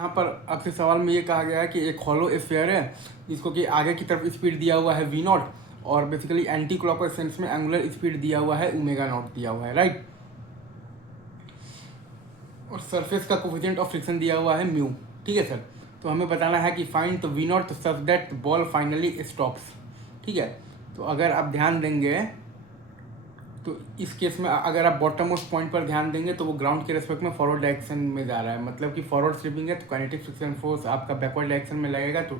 यहाँ पर आपसे सवाल में ये कहा गया है कि एक हॉलो स्फीयर है जिसको कि आगे की तरफ स्पीड दिया हुआ है v नॉट और बेसिकली एंटी क्लॉकवाइज सेंस में एंगुलर स्पीड दिया हुआ है ओमेगा नॉट दिया हुआ है, राइट। और सरफेस का कोफिशिएंट ऑफ फ्रिक्शन दिया हुआ है म्यू, ठीक है सर। तो हमें बताना है कि फाइंड तो v naught such that ball finally stops, ठीक है। तो अगर आप ध्यान देंगे तो इस केस में अगर आप बॉटम मोस्ट पॉइंट पर ध्यान देंगे तो वो ग्राउंड के रेस्पेक्ट में फॉरवर्ड डायरेक्शन में जा रहा है, मतलब कि फॉरवर्ड स्लिपिंग है तो काइनेटिक फ्रिक्शन फोर्स आपका बैकवर्ड डायरेक्शन में लगेगा तो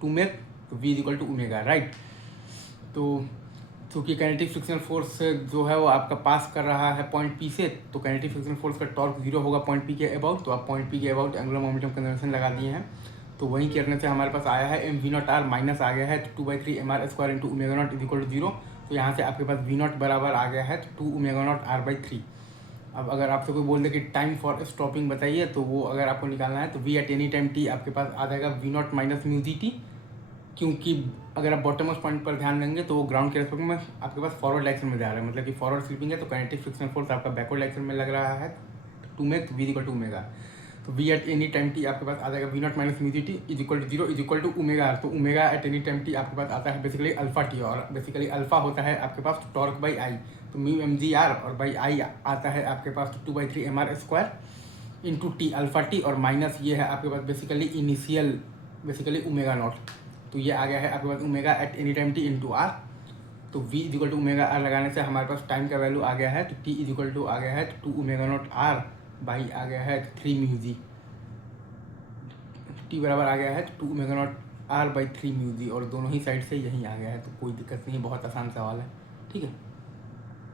टू मेक तो v equal to omega, right. तो क्योंकि काइनेटिक फ्रिक्शन फोर्स जो है वो आपका पास कर रहा है पॉइंट पी से, तो काइनेटिक फ्रिक्शन फोर्स का टॉर्क जीरो होगा पॉइंट पी के अबाउट, तो आप पॉइंट पी के अबाउट एंगुलर मोमेंटम कन्जर्वेशन लगा दिए हैं। तो वहीं करने से हमारे पास आया है m v naught r minus आ गया है तो 2/3 m r square into omega naught is equal to zero. तो यहाँ से आपके पास वी नॉट बराबर आ गया है तो 2 ओमेगा नॉट r/3। अब अगर आपसे कोई बोल दे कि टाइम फॉर स्टॉपिंग बताइए तो वो अगर आपको निकालना है तो v at any time t आपके पास आ जाएगा v naught minus mu g t, क्योंकि अगर आप बॉटम मोस्ट पॉइंट पर ध्यान देंगे तो वो ग्राउंड के रेस्पेक्ट में आपके पास फॉरवर्ड डायरेक्शन में जा रहा है, मतलब कि फॉरवर्ड स्लिपिंग है तो काइनेटिक फ्रिक्शन फोर्स आपका बैकवर्ड डायरेक्शन में लग रहा है to make v equal to omega. तो v at any time t आपके पास आ जाएगा v naught minus mu g t is equal to zero is equal to omega. तो omega at any time t आपके पास आता है बेसिकली अल्फा टी, और बेसिकली अल्फा होता है आपके पास टॉर्क बाई आई, तो म्यू एम जी आर और बाई आई आता है आपके पास 2/3 m r square into t alpha t, और माइनस ये है आपके पास basically initial basically omega naught. तो ये आ गया है आपके पास omega at any time t into r. तो v is equal to omega r लगाने से हमारे पास टाइम का वैल्यू आ गया है तो t इज इक्वल टू आ गया है 2 ओमेगा नॉट आर बाई आ गया है 3 म्यू जी, t बराबर आ गया है 2 omega naught r by 3 mu g, और दोनों ही साइड से यही आ गया है। तो कोई दिक्कत नहीं है, बहुत आसान सवाल है, ठीक है।